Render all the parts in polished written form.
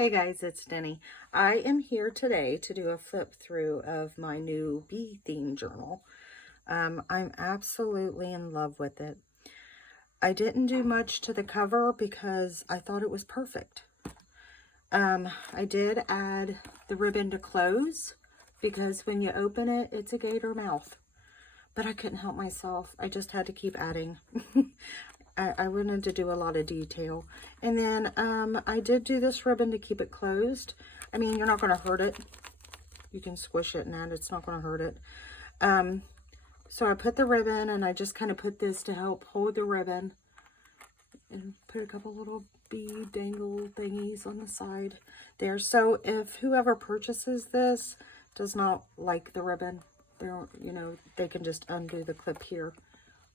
Hey guys, it's Denny. I am here today to do a flip through of my new bee theme journal. I'm absolutely in love with it. I didn't do much to the cover because I thought it was perfect. I did add the ribbon to close because when you open it, it's a gator mouth. But I couldn't help myself. I just had to keep adding. I wanted to do a lot of detail. And then I did do this ribbon to keep it closed. I mean, you're not going to hurt it. You can squish it and add, it's not going to hurt it. So I put the ribbon and I just kind of put this to help hold the ribbon. And put a couple little bead dangle thingies on the side there. So if whoever purchases this does not like the ribbon, they can just undo the clip here,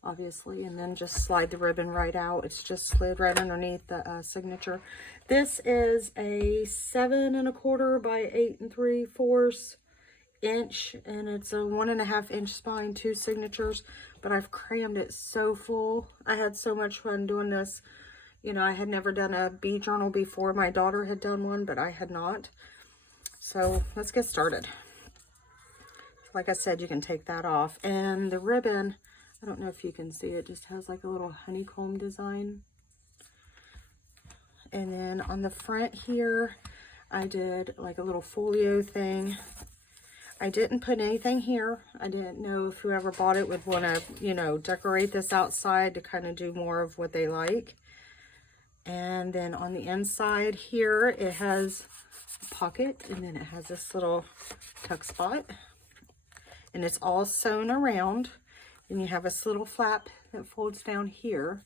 obviously, and then just slide the ribbon right out. It's just slid right underneath the signature. This is a 7 1/4 by 8 3/4 inch, and it's a 1.5 inch spine, 2 signatures, but I've crammed it so full. I had so much fun doing this. You know, I had never done a bee journal before. My daughter had done one, but I had not. So let's get started. Like I said, you can take that off. And the ribbon, I don't know if you can see it, just has like a little honeycomb design. And then on the front here, I did like a little folio thing. I didn't put anything here. I didn't know if whoever bought it would want to, decorate this outside to kind of do more of what they like. And then on the inside here, it has a pocket, and then it has this little tuck spot. And it's all sewn around. And you have this little flap that folds down here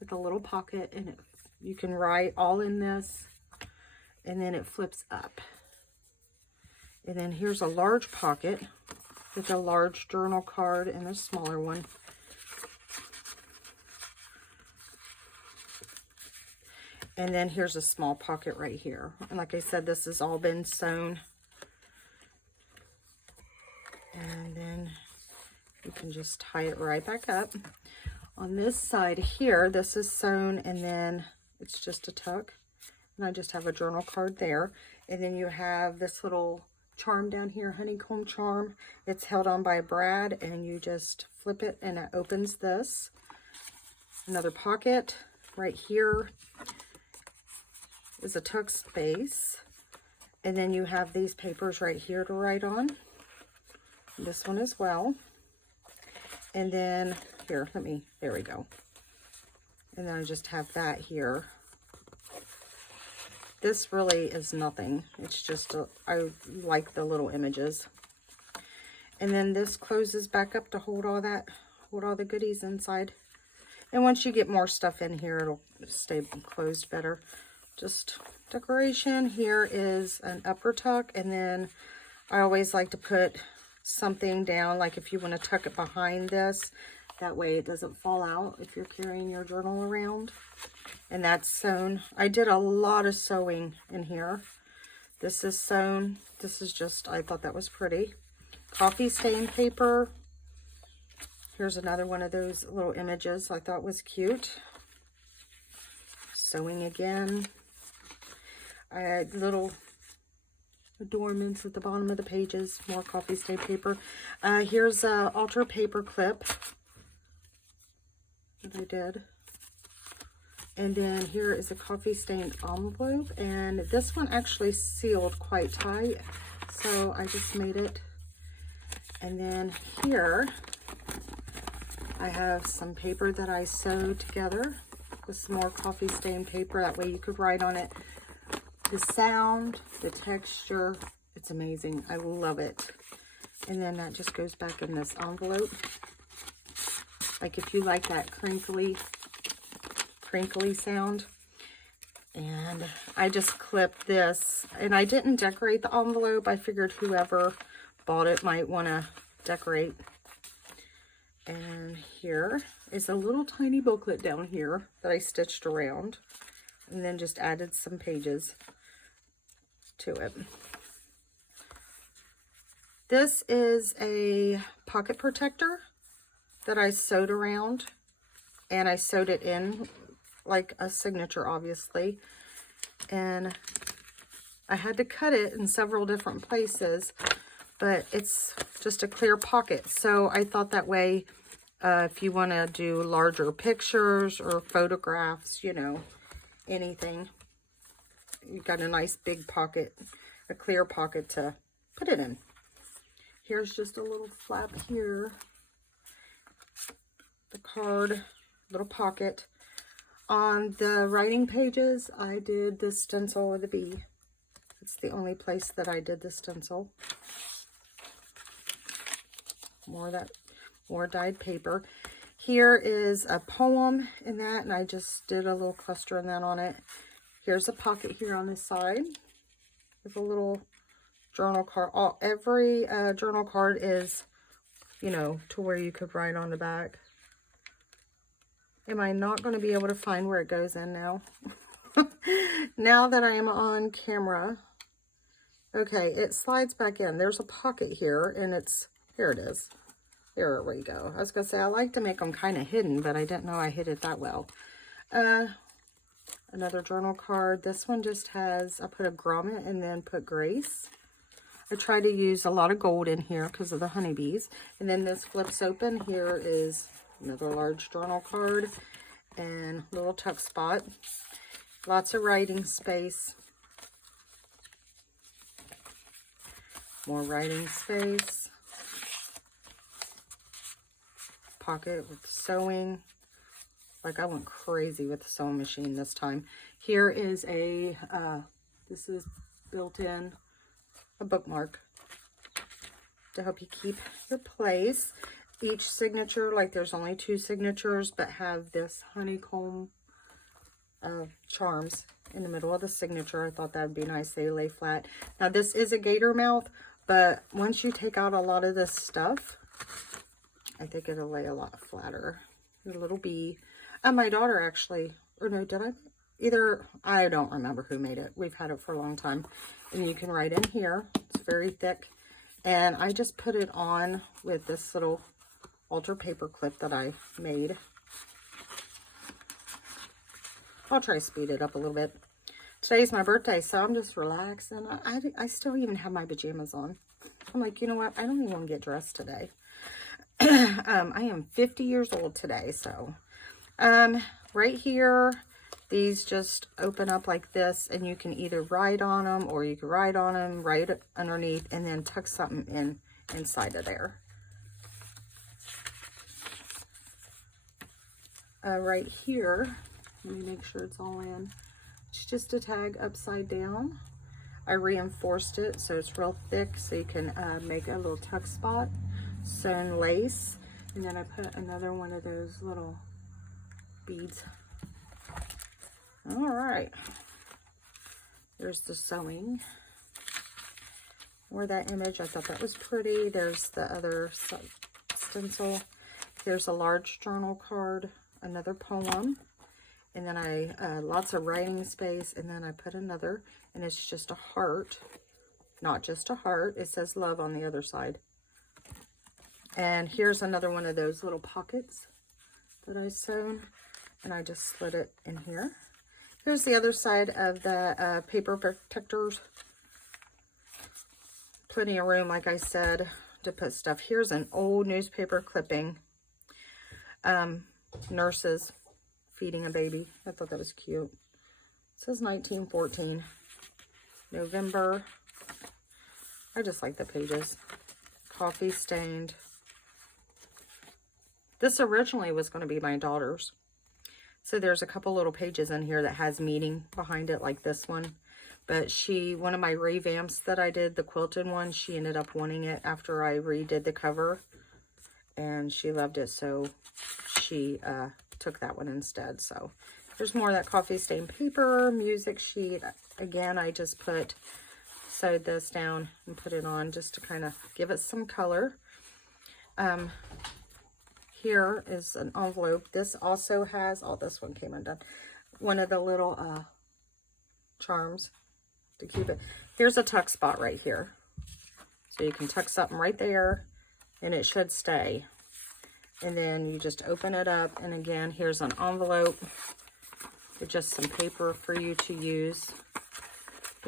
with a little pocket, and you can write all in this, and then it flips up. And then here's a large pocket with a large journal card and a smaller one. And then here's a small pocket right here. And like I said, this has all been sewn. And then you can just tie it right back up. On this side here, this is sewn, and then it's just a tuck. And I just have a journal card there. And then you have this little charm down here, honeycomb charm. It's held on by a brad, and you just flip it and it opens this. Another pocket right here is a tuck space. And then you have these papers right here to write on. This one as well. And then here, there we go. And then I just have that here. This really is nothing. It's just, I like the little images. And then this closes back up to hold all the goodies inside. And once you get more stuff in here, it'll stay closed better. Just decoration. Here is an upper tuck, and then I always like to put something down, like if you want to tuck it behind this, that way it doesn't fall out if you're carrying your journal around. And that's sewn. I did a lot of sewing in here. This is sewn. This is just, I thought that was pretty. Coffee stain paper. Here's another one of those little images I thought was cute. Sewing again. I had little adornments at the bottom of the pages, more coffee stain paper. Here's a altar paper clip that I did. And then here is a coffee stained envelope, and this one actually sealed quite tight, so I just made it. And then here I have some paper that I sewed together with some more coffee stain paper. That way you could write on it. The sound, the texture, it's amazing. I love it. And then that just goes back in this envelope. Like if you like that crinkly sound. And I just clipped this, and I didn't decorate the envelope. I figured whoever bought it might want to decorate. And here is a little tiny booklet down here that I stitched around, and then just added some pages to it. This is a pocket protector that I sewed around, and I sewed it in like a signature, obviously. And I had to cut it in several different places, but it's just a clear pocket. So I thought that way, if you want to do larger pictures or photographs, you know, anything, you've got a nice big pocket, a clear pocket to put it in. Here's just a little flap here. The card, little pocket. On the writing pages, I did the stencil with a bee. It's the only place that I did the stencil. More dyed paper. Here is a poem in that, and I just did a little cluster in that on it. Here's a pocket here on this side with a little journal card. Every journal card is, you know, to where you could write on the back. Am I not going to be able to find where it goes in now? Now that I am on camera. Okay, it slides back in. There's a pocket here, and here it is. There we go. I was going to say, I like to make them kind of hidden, but I didn't know I hid it that well. Another journal card. This one just has, I put a grommet and then put Grace. I try to use a lot of gold in here because of the honeybees. And then this flips open. Here is another large journal card and little tuck spot. Lots of writing space. More writing space. Pocket with sewing. Like I went crazy with the sewing machine this time. Here is this is built in, a bookmark to help you keep your place. Each signature, like there's only 2 signatures, but have this honeycomb charms in the middle of the signature. I thought that would be nice. They lay flat. Now this is a gator mouth, but once you take out a lot of this stuff, I think it'll lay a lot flatter. A little bee. My daughter actually, or no, did I? I don't remember who made it. We've had it for a long time. And you can write in here. It's very thick. And I just put it on with this little altar paper clip that I made. I'll try to speed it up a little bit. Today's my birthday, so I'm just relaxing. I still even have my pajamas on. I'm like, you know what? I don't even want to get dressed today. I am 50 years old today, so right here, these just open up like this, and you can either write on them, or you can write on them, write underneath, and then tuck something inside of there. Right here, let me make sure it's all in. It's just a tag upside down. I reinforced it so it's real thick, so you can make a little tuck spot. Sewn lace, and then I put another one of those little beads. All right, there's the sewing or that image. I thought that was pretty. There's the other stencil. There's a large journal card, another poem, and then I lots of writing space, and then I put another, and it's just a heart, not just a heart. It says love on the other side. And here's another one of those little pockets that I sewn, and I just slid it in here. Here's the other side of the paper protectors. Plenty of room, like I said, to put stuff. Here's an old newspaper clipping. Nurses feeding a baby. I thought that was cute. It says 1914. November. I just like the pages. Coffee stained. This originally was going to be my daughter's. So there's a couple little pages in here that has meaning behind it, like this one. But one of my revamps that I did, the quilted one, she ended up wanting it after I redid the cover. And she loved it, so she took that one instead. So there's more of that coffee stained paper, music sheet. Again, I just sewed this down and put it on just to kind of give it some color. Here is an envelope. This also has, this one came undone, one of the little charms to keep it. Here's a tuck spot right here. So you can tuck something right there, and it should stay. And then you just open it up, and again, here's an envelope with just some paper for you to use.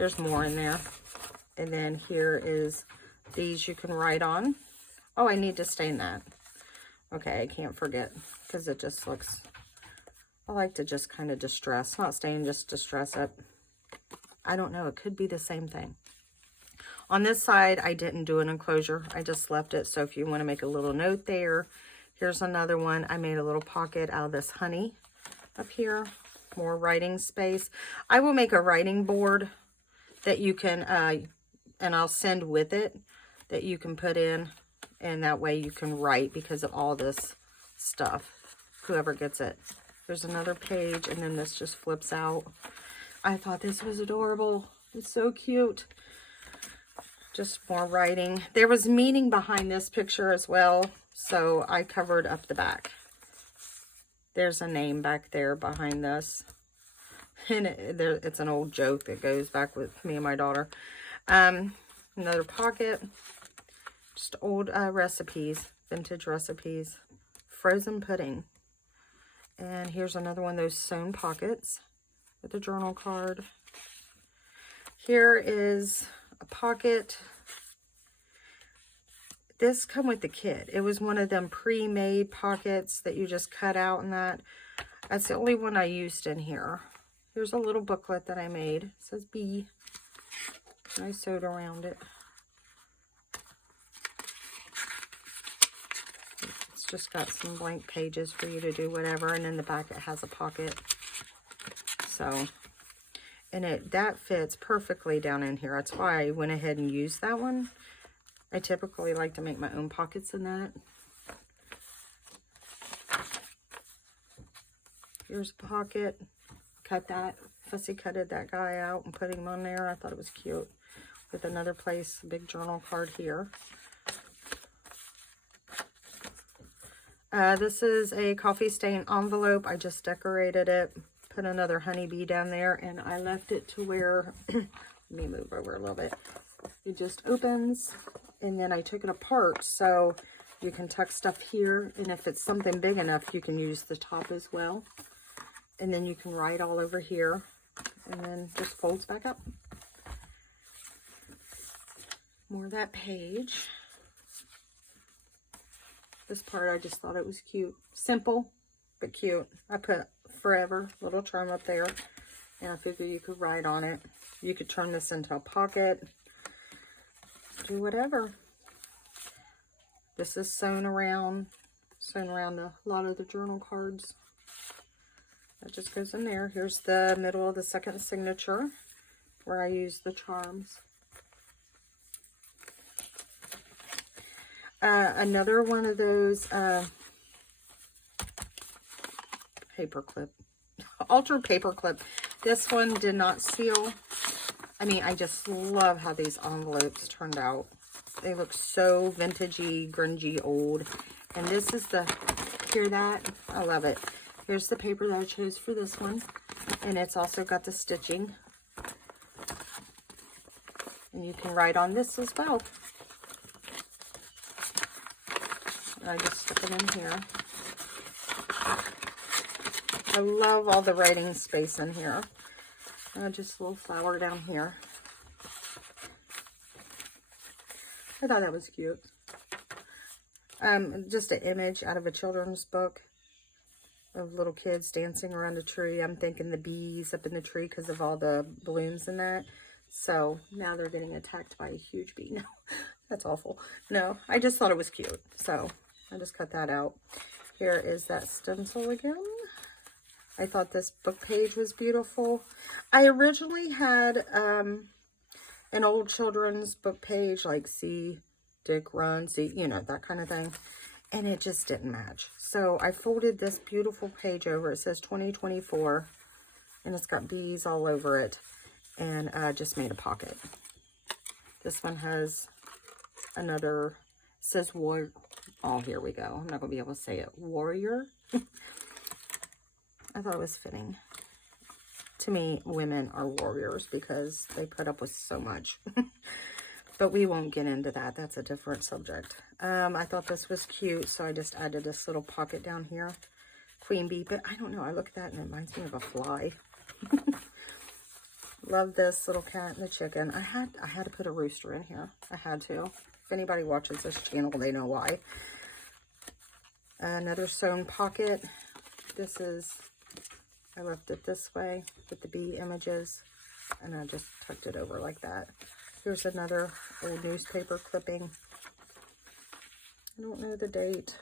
There's more in there. And then here is these you can write on. Oh, I need to stain that. Okay, I can't forget because it just looks, I like to just kind of distress, not stain, just distress it. I don't know, it could be the same thing. On this side, I didn't do an enclosure. I just left it. So if you want to make a little note there, here's another one. I made a little pocket out of this honey up here. More writing space. I will make a writing board that you can, and I'll send with it, that you can put in. And that way you can write because of all this stuff. Whoever gets it. There's another page, and then this just flips out. I thought this was adorable. It's so cute. Just more writing. There was meaning behind this picture as well, so I covered up the back. There's a name back there behind this. And it's an old joke that goes back with me and my daughter. Another pocket. Just old recipes, vintage recipes. Frozen pudding. And here's another one of those sewn pockets with a journal card. Here is a pocket. This come with the kit. It was one of them pre-made pockets that you just cut out and that. That's the only one I used in here. Here's a little booklet that I made. It says B. And I sewed around it. It's just got some blank pages for you to do whatever. And in the back it has a pocket. So, and that fits perfectly down in here. That's why I went ahead and used that one. I typically like to make my own pockets in that. Here's a pocket. Cut that. Fussy cutted that guy out and put him on there. I thought it was cute. With another place, a big journal card here. This is a coffee stain envelope. I just decorated it. Put another honeybee down there, and I left it to where, let me move over a little bit. It just opens, and then I took it apart so you can tuck stuff here, and if it's something big enough, you can use the top as well. And then you can write all over here, and then just folds back up. More of that page. This part, I just thought it was cute. Simple, but cute. I put forever little charm up there, and I figured you could write on it. You could turn this into a pocket. Do whatever. This is sewn around a lot of the journal cards. That just goes in there. Here's the middle of the second signature where I use the charms. Another one of those paper clip, altered paper clip. This one did not seal. I mean, I just love how these envelopes turned out. They look so vintagey, grungy, old. And this is the, hear that? I love it. Here's the paper that I chose for this one. And it's also got the stitching. And you can write on this as well. And I just stick it in here. I love all the writing space in here. Just a little flower down here. I thought that was cute. Just an image out of a children's book of little kids dancing around a tree. I'm thinking the bees up in the tree because of all the balloons and that. So now they're getting attacked by a huge bee. No, that's awful. No, I just thought it was cute. So I just cut that out. Here is that stencil again. I thought this book page was beautiful. I originally had an old children's book page, like See Dick Run, See, you know, that kind of thing. And it just didn't match. So I folded this beautiful page over. It says 2024. And it's got bees all over it. And just made a pocket. This one has another, says War. Oh, here we go. I'm not going to be able to say it. Warrior. I thought it was fitting. To me, women are warriors because they put up with so much. But we won't get into that. That's a different subject. I thought this was cute, so I just added this little pocket down here. Queen bee, but I don't know. I look at that and it reminds me of a fly. Love this little cat and the chicken. I had to put a rooster in here. I had to. If anybody watches this channel, they know why. Another sewn pocket. This is, I left it this way with the bee images, and I just tucked it over like that. Here's another old newspaper clipping. I don't know the date,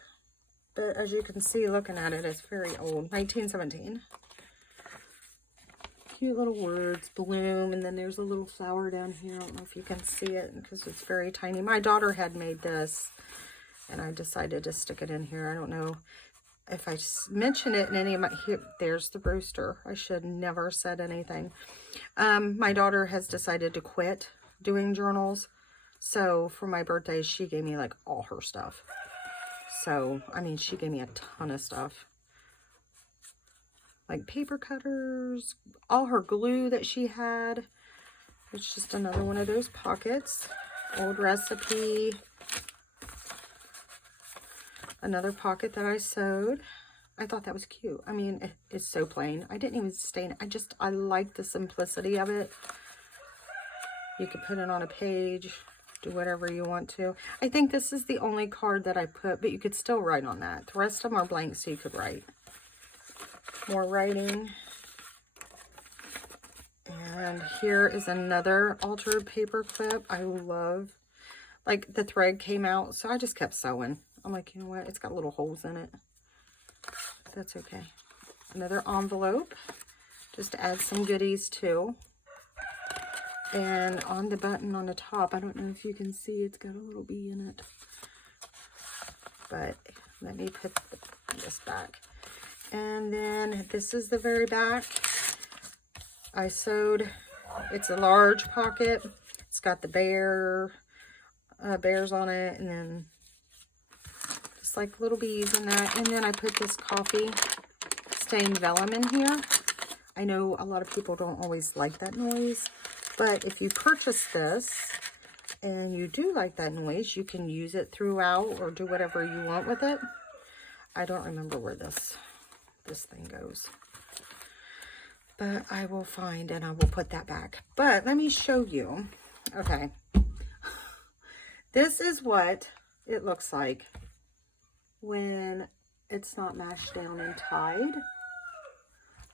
but as you can see, looking at it, it's very old. 1917. Cute little words, bloom, and then there's a little flower down here. I don't know if you can see it because it's very tiny. My daughter had made this, and I decided to stick it in here. I don't know if I mention it in any of my, here, there's the rooster. I should never said anything. My daughter has decided to quit doing journals. So for my birthday, she gave me like all her stuff. So, I mean, she gave me a ton of stuff. Like paper cutters, all her glue that she had. It's just another one of those pockets. Old recipe. Another pocket that I sewed. I thought that was cute. I mean, it's so plain. I didn't even stain it. I like the simplicity of it. You could put it on a page, do whatever you want to. I think this is the only card that I put, but you could still write on that. The rest of them are blank, so you could write. More writing. And here is another altered paper clip. I love, like, the thread came out, so I just kept sewing. I'm like, you know what? It's got little holes in it. That's okay. Another envelope, just to add some goodies too. And on the button on the top, I don't know if you can see, it's got a little bee in it. But let me put this back. And then this is the very back. I sewed, it's a large pocket. It's got the bears on it, and then just like little bees in that. And then I put this coffee stained vellum in here. I know a lot of people don't always like that noise, but if you purchase this and you do like that noise, you can use it throughout or do whatever you want with it. I don't remember where this thing goes, but I will find and I will put that back. But let me show you. Okay. This is what it looks like when it's not mashed down and tied.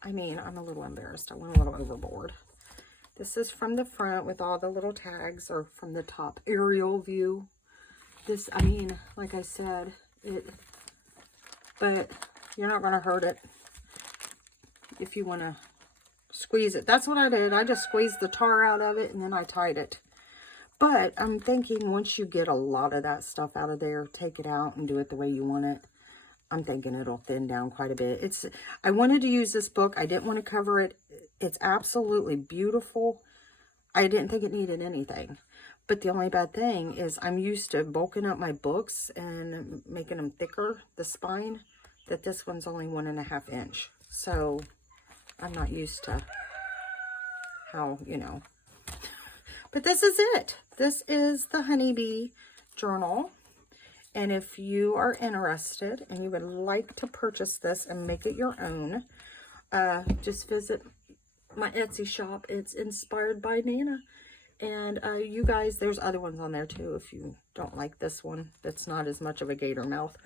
I mean, I'm a little embarrassed. I went a little overboard. This is from the front with all the little tags, or from the top aerial view. This, I mean, like I said, but you're not going to hurt it if you want to squeeze it. That's what I did. I just squeezed the tar out of it and then I tied it. But I'm thinking once you get a lot of that stuff out of there, take it out and do it the way you want it. I'm thinking it'll thin down quite a bit. I wanted to use this book. I didn't want to cover it. It's absolutely beautiful. I didn't think it needed anything. But the only bad thing is I'm used to bulking up my books and making them thicker, the spine, that this one's only 1.5 inch. So I'm not used to how, you know. But this is it. This is the Honeybee Journal. And if you are interested and you would like to purchase this and make it your own, just visit my Etsy shop. It's Inspired by Nana. And you guys, there's other ones on there too if you don't like this one. That's not as much of a gator mouth.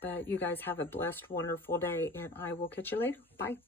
But you guys have a blessed, wonderful day, and I will catch you later. Bye.